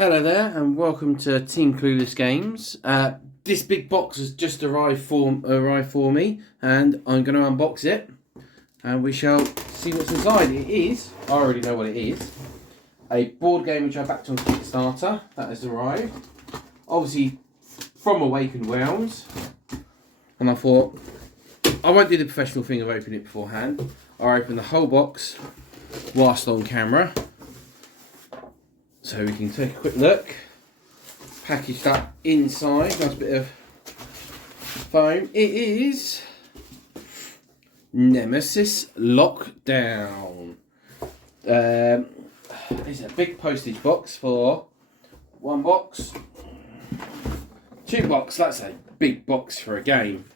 Hello there, and welcome to Team Clueless Games. This big box has just arrived for me, and I'm going to unbox it, and we shall see what's inside. It is, I already know what it is, a board game which I backed on Kickstarter. That has arrived, obviously from Awakened Realms, and I thought I won't do the professional thing of opening it beforehand. I'll open the whole box whilst on camera, so we can take a quick look. Packaged up inside, nice bit of foam. It is Nemesis Lockdown. It's a big postage box for one box. 2 box, that's a big box for a game.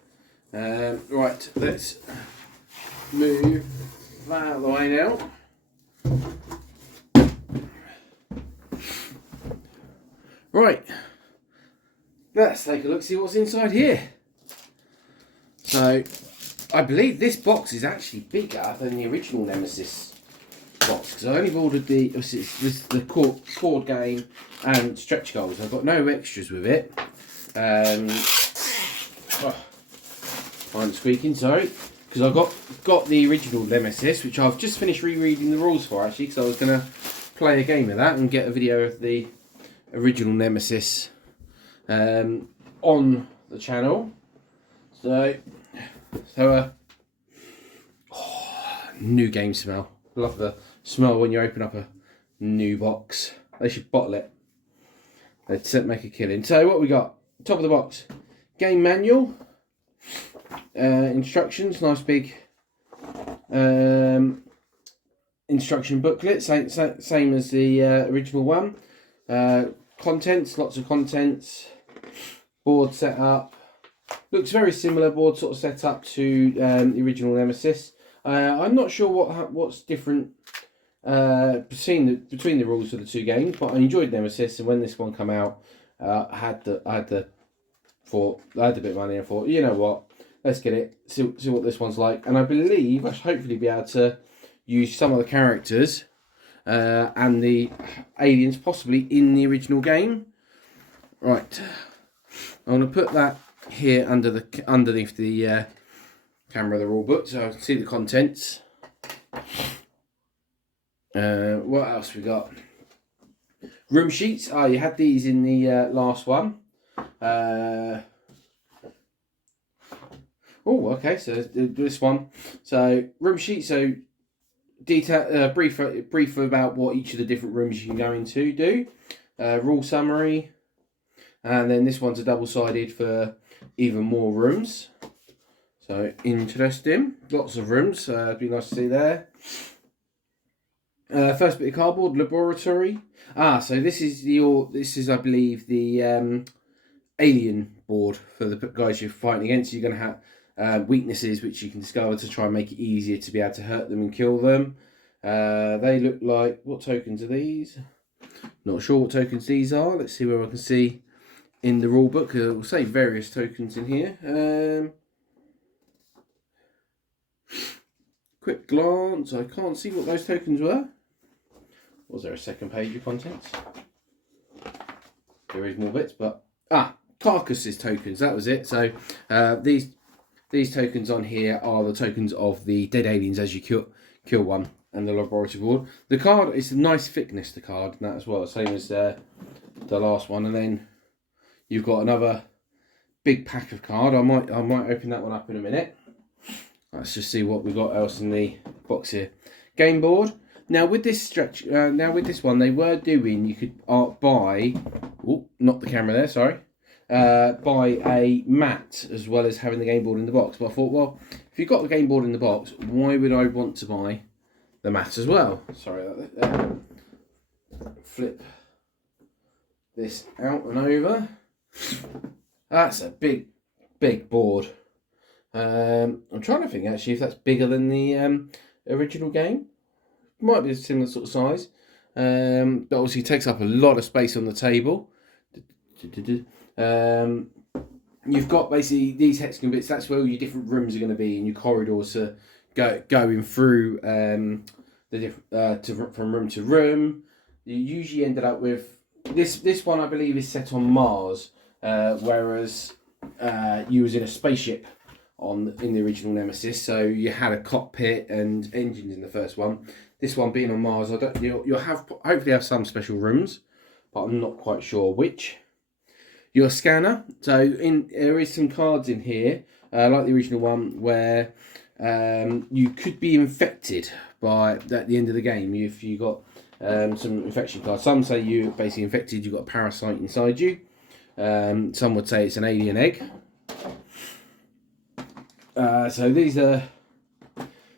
Right, let's move that out of the way now. Right, let's take a look, see what's inside here. So, I believe this box is actually bigger than the original Nemesis box, because I only ordered the cord game and stretch goals. I've got no extras with it. I'm squeaking, sorry, because I got the original Nemesis, which I've just finished rereading the rules for, actually, because I was going to play a game of that and get a video of the original Nemesis on the channel. New game smell. Love the smell when you open up a new box. They should bottle it. They'd make a killing. So what we got? Top of the box, game manual, instructions, nice big instruction booklet, same as the original one. Contents, lots of contents. Board setup. Looks very similar board sort of setup to the original Nemesis. I'm not sure what's different between the rules of the two games, but I enjoyed Nemesis, and when this one came out, I had a bit of money, and I thought, you know what, let's get it, see what this one's like. And I believe I should hopefully be able to use some of the characters and the aliens possibly in the original game. Right, I'm going to put that here underneath the camera of the rule book, so I can see the contents. What else we got? Room sheets. Oh, you had these in the last one. Oh, okay. So this one. So room sheet. So detail, brief about what each of the different rooms you can go into. Do rule summary, and then this one's a double-sided for even more rooms. So interesting. Lots of rooms. It'd be nice to see there. First bit of cardboard, laboratory. So this is I believe the alien board for the guys you're fighting against. You're going to have weaknesses which you can discover to try and make it easier to be able to hurt them and kill them. They look like, what tokens are these? Not sure what tokens these are. Let's see where I can see in the rule book. We'll say various tokens in here. Quick glance, I can't see what those tokens were. Was there a second page of contents? There is more bits, but carcasses tokens, that was it. So these tokens on here are the tokens of the dead aliens as you kill one, and the laboratory board. The card is a nice thickness, the card, and that as well, same as the last one. And then you've got another big pack of card. I might open that one up in a minute. Let's just see what we've got else in the box here. Game board. Now with this one, they were doing, you could buy, not the camera there, sorry, buy a mat as well as having the game board in the box. But I thought, well, if you've got the game board in the box, why would I want to buy the mat as well? Sorry about that. Flip this out and over. That's a big board. I'm trying to think actually if that's bigger than the original game. Might be a similar sort of size, but obviously it takes up a lot of space on the table. You've got basically these hexagon bits. That's where all your different rooms are going to be, and your corridors are going through the different from room to room. You usually ended up with this one I believe is set on Mars, whereas you was in a spaceship in the original Nemesis, so you had a cockpit and engines in the first one. This one being on Mars, you'll hopefully have some special rooms, but I'm not quite sure which. Your scanner, so there is some cards in here, like the original one, where you could be infected at the end of the game if you got some infection cards. Some say you're basically infected, you've got a parasite inside you. Some would say it's an alien egg. So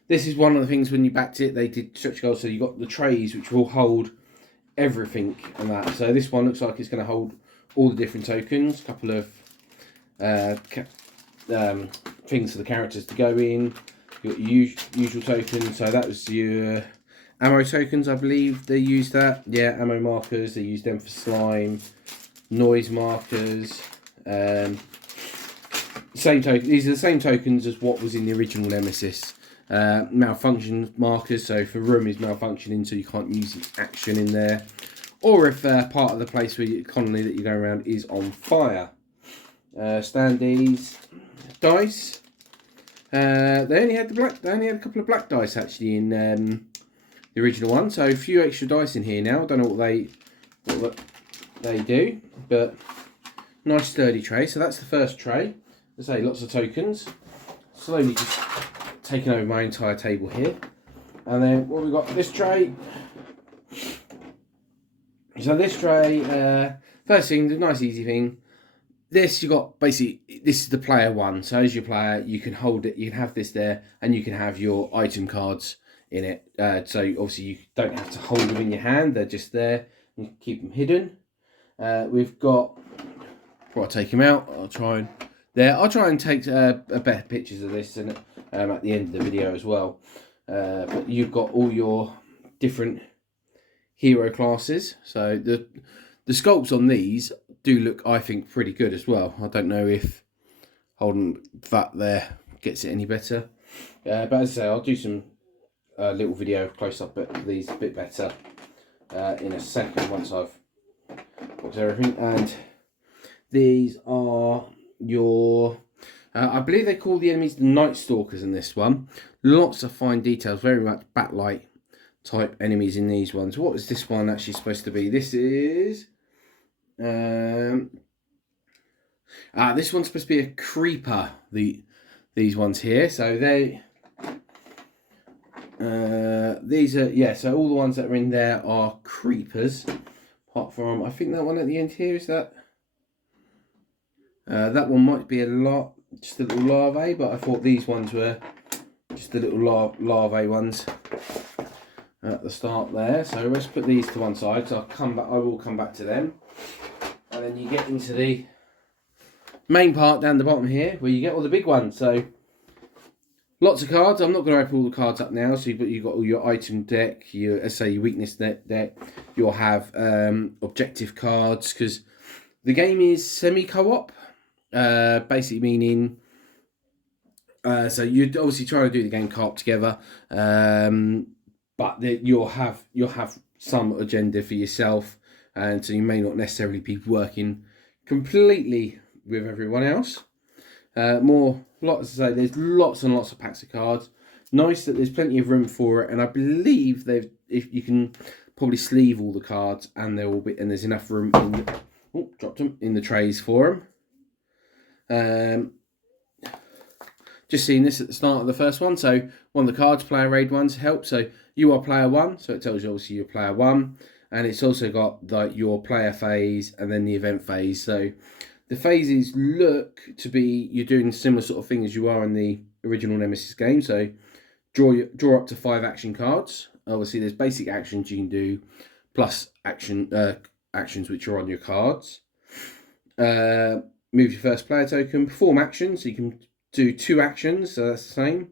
this is one of the things when you backed it, they did stretch goals, so you got the trays which will hold everything and that. So this one looks like it's going to hold all the different tokens, a couple of things for the characters to go in. You got your usual tokens, so that was your ammo tokens, I believe they used that. Yeah, ammo markers, they used them for slime, noise markers. Same token. These are the same tokens as what was in the original Nemesis. Malfunction markers, so if a room is malfunctioning, so you can't use its action in there, or if part of the place where colony that you go around is on fire. Standees, dice. They only had a couple of black dice actually in the original one, so a few extra dice in here now. I don't know what they do, but nice sturdy tray. So that's the first tray. As I say, lots of tokens. Slowly just taking over my entire table here. And then what we've got, this tray. So this tray, first thing, the nice easy thing. This you got basically, this is the player one. So as your player, you can hold it, you can have this there, and you can have your item cards in it. So obviously you don't have to hold them in your hand, they're just there. You can keep them hidden. We've got, before I take them out, I'll try and take better pictures of this and at the end of the video as well. But you've got all your different hero classes. So the sculpts on these do look, I think, pretty good as well. I don't know if holding that there gets it any better. But as I say, I'll do some little video close up of these a bit better in a second once I've boxed everything. And these are your I believe they call the enemies the Night Stalkers in this one. Lots of fine details, very much Batlight type enemies in these ones. What is this one actually supposed to be? This is this one's supposed to be a creeper, these ones here. So these are, yeah, so all the ones that are in there are creepers, apart from, I think that one at the end here is that that one might be just a little larvae, but I thought these ones were just the little larvae ones at the start there. So let's put these to one side. So I will come back to them, and then you get into the main part down the bottom here, where you get all the big ones. So lots of cards. I'm not going to open all the cards up now. So you've got all your item deck, your weakness deck. You'll have objective cards, because the game is semi-co-op. Basically meaning, so you're obviously trying to do the game co-op together, but you'll have some agenda for yourself, and so you may not necessarily be working completely with everyone else. Lots to say, there's lots and lots of packs of cards. Nice that there's plenty of room for it, and I believe if you can probably sleeve all the cards, and there's enough room in the trays for them. Just seeing this at the start of the first one. So one of the cards, player raid ones, help. So you are player 1, so it tells you obviously you're player 1, and it's also got like your player phase and then the event phase. So the phases look to be, you're doing similar sort of thing as you are in the original Nemesis game. So draw up to 5 action cards. Obviously there's basic actions you can do, plus actions which are on your cards. Move your first player token, perform actions, so you can do 2 actions, so that's the same.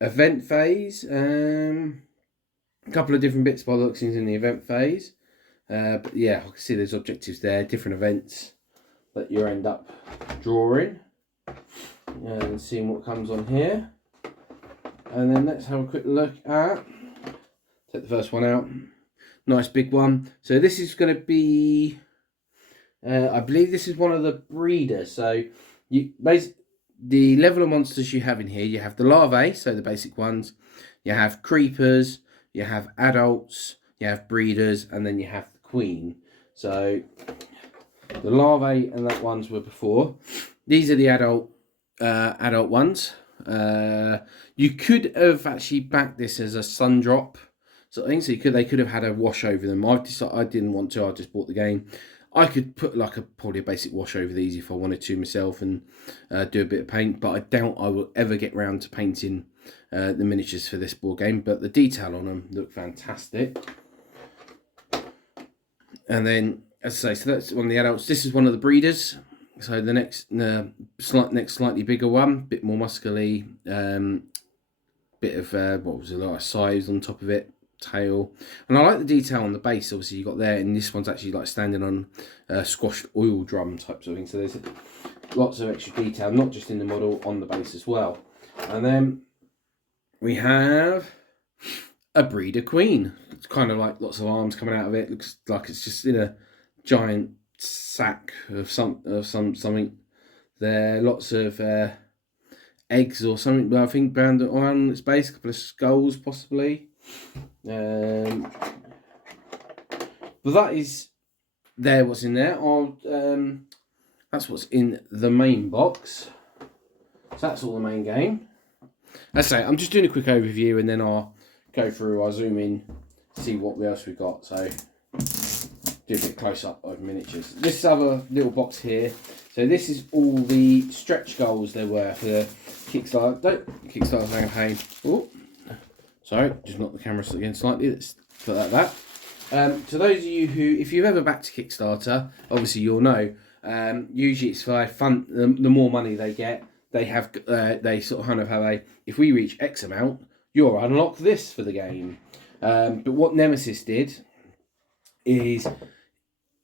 Event phase, a couple of different bits by the looks in the event phase. But yeah, I can see there's objectives there, different events that you end up drawing. And seeing what comes on here. And then let's have a quick look at, take the first one out. nice big one. So this is going to be, I believe this is one of the breeders. So you basically, the level of monsters you have in here, you have the larvae, so the basic ones, you have creepers, you have adults, you have breeders, and then you have the queen. So the larvae and that ones were before. These are the adult ones. You could have actually backed this as a sun drop sort of thing, so they could have had a wash over them. I've decided I didn't want to. I just bought the game. I could put like probably a basic wash over these if I wanted to myself and do a bit of paint, but I doubt I will ever get round to painting the miniatures for this board game. But the detail on them look fantastic. And then, as I say, so that's one of the adults. This is one of the breeders. So the next slightly bigger one, bit more muscly, bit of what was a lot of size on top of it, tail, and I like the detail on the base. Obviously, you got there, and this one's actually like standing on a squashed oil drum types of thing. So there's lots of extra detail, not just in the model, on the base as well. And then we have a breeder queen. It's kind of like lots of arms coming out of it. Looks like it's just in a giant sack of something there. Lots of eggs or something, but I think bound around its base, a couple of skulls possibly. But that is what's in there. That's what's in the main box. So that's all the main game. Let's say I'm just doing a quick overview, and then I'll go through, I'll zoom in, see what else we've got. So do a bit close up of miniatures. This other little box here, so this is all the stretch goals there were for the Kickstarter campaign. Oh, sorry, just knocked the camera again slightly. Let's put that. To those of you who, if you've ever backed to Kickstarter, obviously you'll know. Usually it's for fun. The more money they get, they sort of kind of have a. If we reach X amount, you'll unlock this for the game. But what Nemesis did is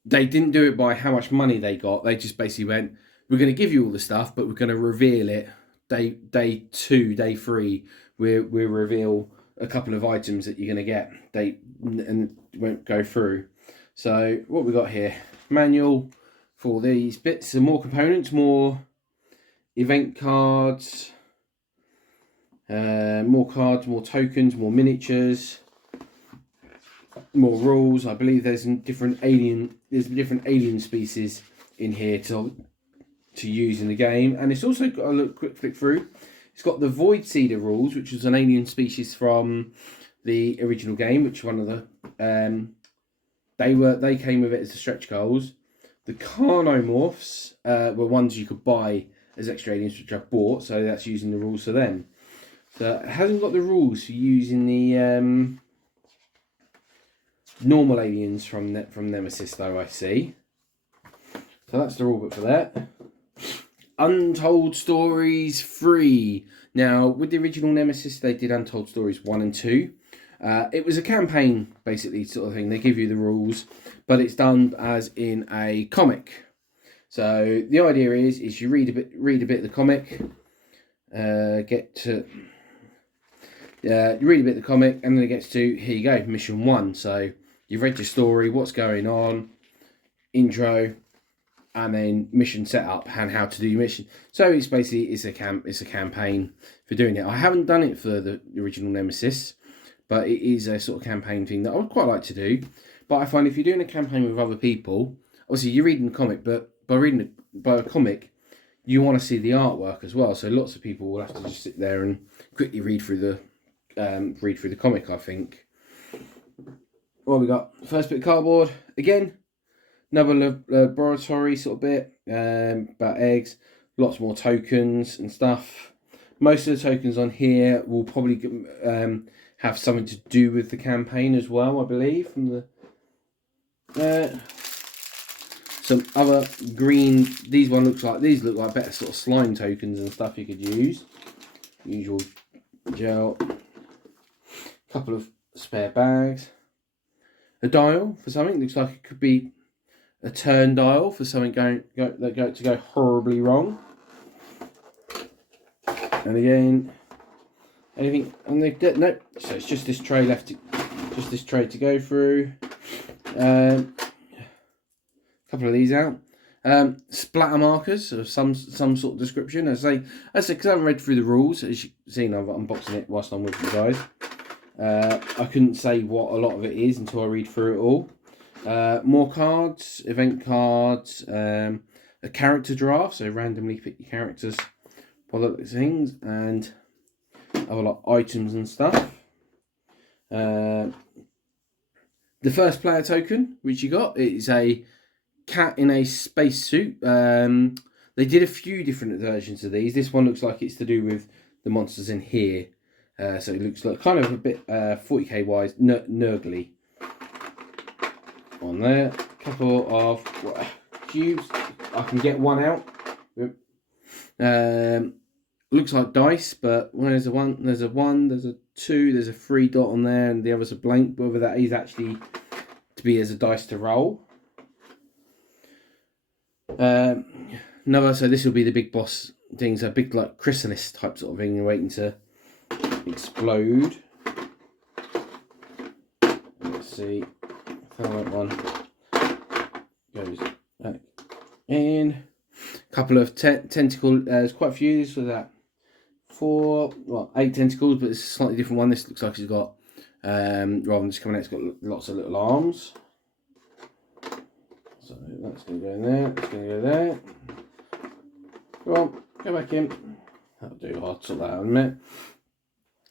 they didn't do it by how much money they got. They just basically went, we're going to give you all the stuff, but we're going to reveal it day 2, day 3. We'll reveal a couple of items that you're going to get. And won't go through. So what we got here, manual for these bits, some more components, more event cards, more tokens, more miniatures, more rules. I believe there's different alien species in here to use in the game, and it's also got a little quick flick through. It's got the Void Seeder rules, which was an alien species from the original game, which one of the they came with it as the stretch goals. The Carnomorphs were ones you could buy as extra aliens, which I bought, so that's using the rules for them. So it hasn't got the rules for using the normal aliens from Nemesis, though, I see. So that's the rulebook for that. Untold Stories 3. Now, with the original Nemesis, they did Untold Stories 1 and 2. It was a campaign, basically, sort of thing. They give you the rules, but it's done as in a comic. So the idea is you read a bit of the comic, you read a bit of the comic, and then it gets to, here you go, mission 1. So you've read your story, what's going on, intro, and then mission setup and how to do your mission. So it's basically it's a campaign for doing it. I haven't done it for the original Nemesis, but it is a sort of campaign thing that I would quite like to do. But I find if you're doing a campaign with other people, obviously you're reading the comic, but by a comic, you want to see the artwork as well. So lots of people will have to just sit there and quickly read through the comic, I think. What we got? First bit of cardboard again. Another laboratory sort of bit about eggs. Lots more tokens and stuff. Most of the tokens on here will probably have something to do with the campaign as well, I believe. From the some other green. These look like better sort of slime tokens and stuff you could use. Usual gel. Couple of spare bags. A dial for something. Looks like it could be a turn dial for something to go horribly wrong. And again, anything on the nope. So it's just this tray left, just this tray to go through. A couple of these out. Splatter markers of some sort of description. As I say, because I haven't read through the rules, as you've seen, I'm unboxing it whilst I'm with you guys. I couldn't say what a lot of it is until I read through it all. More cards, event cards, a character draft, so randomly pick your characters by the things, and other like items and stuff. The first player token, which you got, is a cat in a spacesuit. They did a few different versions of these. This one looks like it's to do with the monsters in here. So it looks like kind of a bit 40k wise, nurgly. On there, a couple of cubes. I can get one out. Looks like dice, but there's a 1, there's a 1, there's a 2, there's a 3 dot on there, and the other's a blank. Whether that is actually to be as a dice to roll. So this will be the big boss things, a big like chrysalis type sort of thing. You're waiting to explode. Let's see. How that one goes back in. A couple of tentacle. There's quite a few. So that 8 tentacles, but it's a slightly different one. This looks like it's got rather than just coming out, it's got lots of little arms. So that's going to go in there. That's going to go there. Go on, go back in. That'll do. I'll sort that out in a minute.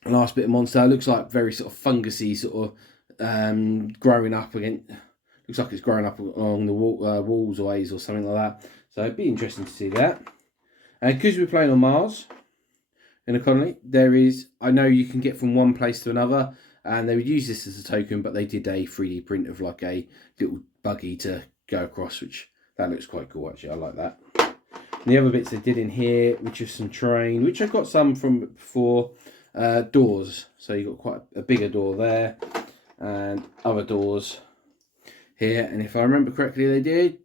Last bit of monster. Looks like very sort of fungusy, sort of growing up again. Looks like it's growing up along the walls or ways or something like that. So it'd be interesting to see that. And because we're playing on Mars in a colony, there is, I know you can get from one place to another, and they would use this as a token, but they did a 3D print of like a little buggy to go across, which that looks quite cool actually. I like that. And the other bits they did in here, which is some terrain, which I've got some from before. Doors, so you've got quite a bigger door there, and other doors here. And if I remember correctly, they did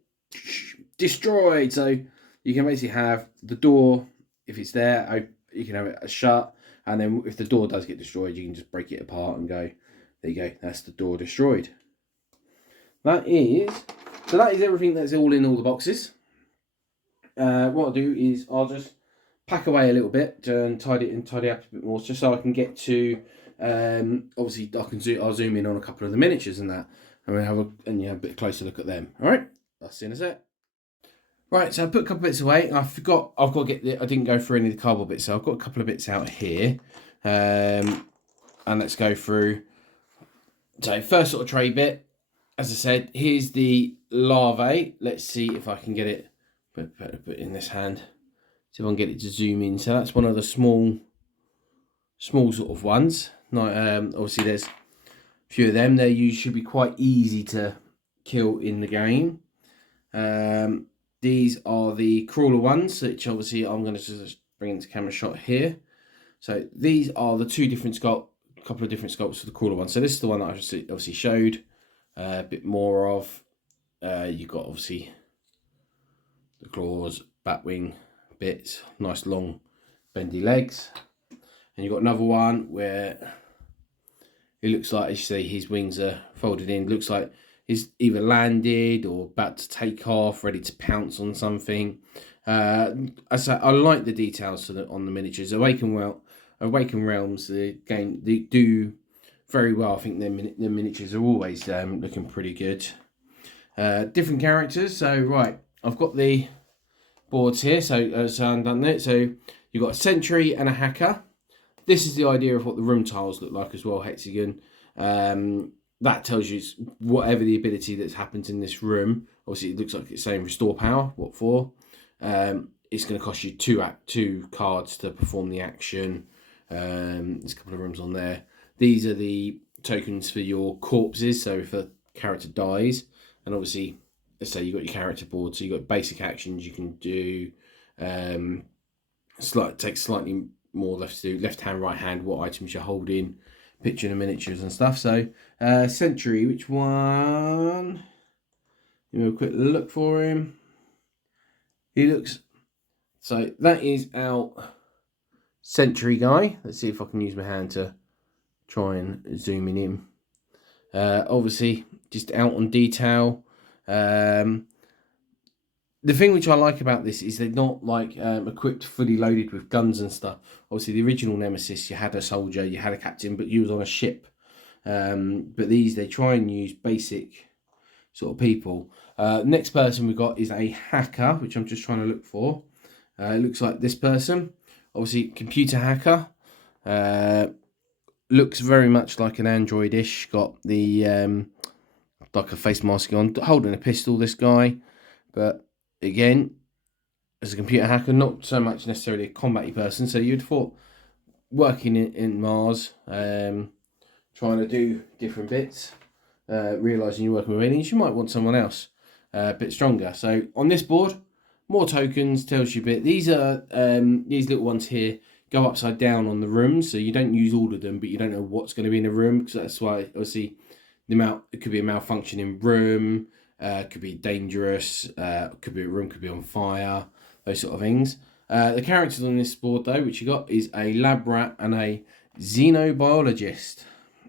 destroyed. So you can basically have the door, if it's there, you can have it shut, and then if the door does get destroyed, you can just break it apart and go, there you go, that's the door destroyed. That is everything that's all in all the boxes. What I'll do is I'll just pack away a little bit and tidy up a bit more, just so I can get to. Obviously, I'll zoom in on a couple of the miniatures and that, and we'll have a bit closer look at them. All right, I'll see you in a sec. Right, so I put a couple of bits away. I forgot. I've got to get. I didn't go through any of the cardboard bits, so I've got a couple of bits out here. And let's go through. So first sort of tray bit. As I said, here's the larvae. Let's see if I can get it. Put in this hand. See if I can get it to zoom in. So that's one of the small sort of ones. Obviously, there's a few of them. They should be quite easy to kill in the game. These are the crawler ones, which obviously I'm going to just bring into camera shot here. So these are the couple of different sculpts for the crawler one. So this is the one that I just obviously showed a bit more of. You've got obviously the claws, bat wing bits, nice long bendy legs, and you've got another one where it looks like, as you see, his wings are folded in. Looks like he's either landed or about to take off, ready to pounce on something. I like the details on the miniatures. Awaken Realms, the game, they do very well. I think their miniatures are always looking pretty good. Different characters. So right, I've got the boards here. So I've done it. So you've got a sentry and a hacker. This is the idea of what the room tiles look like as well. Hexagon. That tells you whatever the ability that's happened in this room. Obviously, it looks like it's saying restore power. What for? It's going to cost you two cards to perform the action. There's a couple of rooms on there. These are the tokens for your corpses. So if a character dies, and obviously, let's say you've got your character board, so you've got basic actions you can do. Take slightly more left to do. Left hand, right hand, what items you're holding, picture the miniatures and stuff. So Sentry, which one? Give me a quick look for him. He looks, so that is our Sentry guy. Let's see if I can use my hand to try and zoom in him. Obviously just out on detail. The thing which I like about this is they're not like equipped fully loaded with guns and stuff. Obviously the original Nemesis, you had a soldier, you had a captain, but you was on a ship. But these, they try and use basic sort of people. Next person we got is a hacker, which I'm just trying to look for. It looks like this person, obviously computer hacker. Looks very much like an android-ish. Got the like a face mask on, holding a pistol. This guy, but again, as a computer hacker, not so much necessarily a combat-y person. So you'd thought working in Mars, trying to do different bits, realising you're working with aliens, you might want someone else a bit stronger. So on this board, more tokens, tells you a bit. These are these little ones here go upside down on the rooms, so you don't use all of them, but you don't know what's going to be in a room, because that's why obviously it could be a malfunctioning room, could be dangerous, could be a room could be on fire, those sort of things. The characters on this board though, which you got, is a lab rat and a xenobiologist.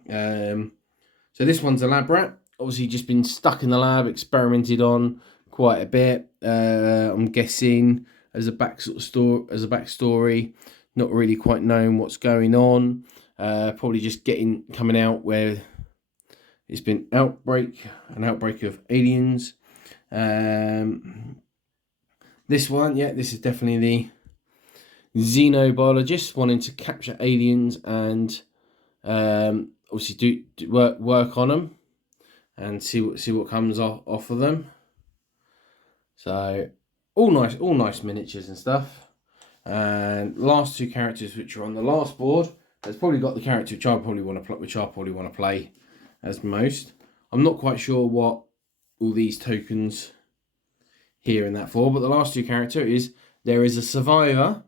So this one's a lab rat, obviously just been stuck in the lab, experimented on quite a bit. I'm guessing as a backstory, not really quite knowing what's going on. Probably just coming out where it's been an outbreak of aliens. This one, yeah, this is definitely the xenobiologist wanting to capture aliens and obviously do work on them and see what comes off of them. So all nice miniatures and stuff. And last two characters which are on the last board, that's probably got the character which I probably want to play as most. I'm not quite sure what all these tokens here and that for, but the last two character is there is a survivor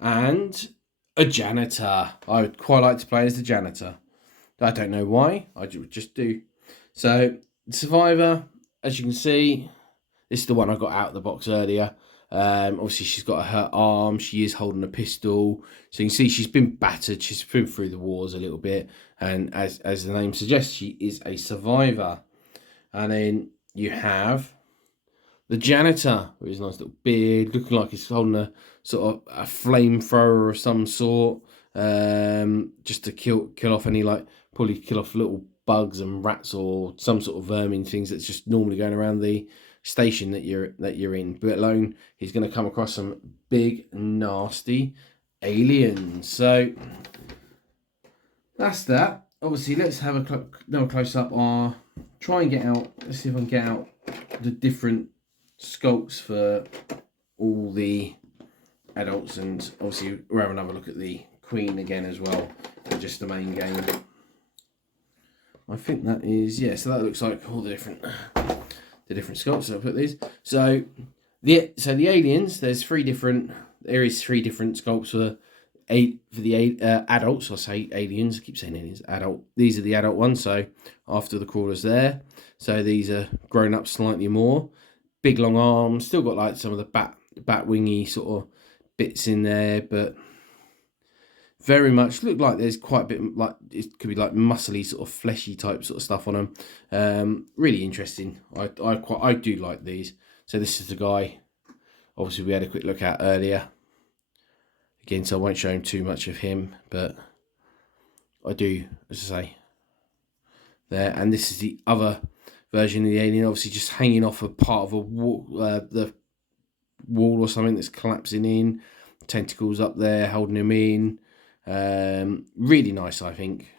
and a janitor. I would quite like to play as the janitor. I don't know why, I just do. So survivor, as you can see, this is the one I got out of the box earlier. Obviously she's got her arm, she is holding a pistol, so you can see she's been battered, she's been through the wars a little bit, and as the name suggests, she is a survivor. And then you have the janitor with his nice little beard, looking like he's holding a sort of a flamethrower of some sort, just to kill off any, like, probably kill off little bugs and rats or some sort of vermin things that's just normally going around the station that you're in. But alone, he's going to come across some big nasty aliens. So that's that. Obviously, let's have another close up. Try and get out. Let's see if I can get out the different sculpts for all the adults, and obviously we'll have another look at the Queen again as well, for just the main game. I think that is, yeah. So that looks like all the different sculpts. I'll put these. So the aliens. There is three different sculpts for the adults. I say aliens. I keep saying aliens. Adult. These are the adult ones. So after the crawlers there. So these are grown up slightly more. Big long arms. Still got like some of the bat wingy sort of bits in there, but very much look like there's quite a bit, like it could be like muscly sort of fleshy type sort of stuff on them. Really interesting. I do like these. So this is the guy, obviously we had a quick look at earlier. Again, so I won't show him too much of him, but I do, as I say, there. And this is the other version of the alien, obviously just hanging off a part of a wall, the wall or something that's collapsing in. Tentacles up there holding him in. Really nice, I think.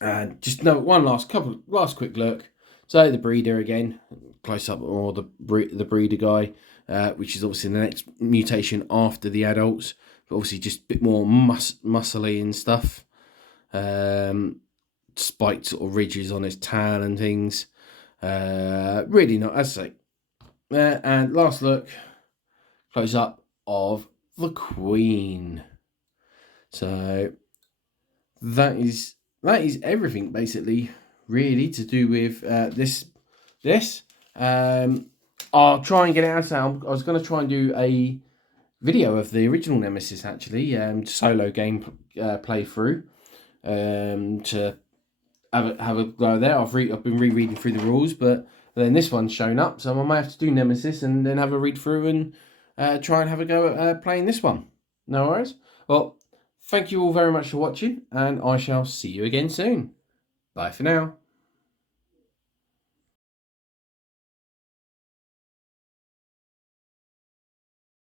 And just one last quick look. So the breeder again, close up, or the breeder guy, which is obviously the next mutation after the adults, but obviously just a bit more muscly and stuff. Spiked sort of ridges on his tail and things. Really nice, as I say. And last look, close up of the Queen. So that is everything basically, really, to do with this. I'll try and get it out of sound. I was going to try and do a video of the original Nemesis, actually, solo game playthrough, to have a go there. I've been rereading through the rules, but then this one's shown up, so I might have to do Nemesis and then have a read through and try and have a go at playing this one. No worries. Well, thank you all very much for watching, and I shall see you again soon. Bye for now.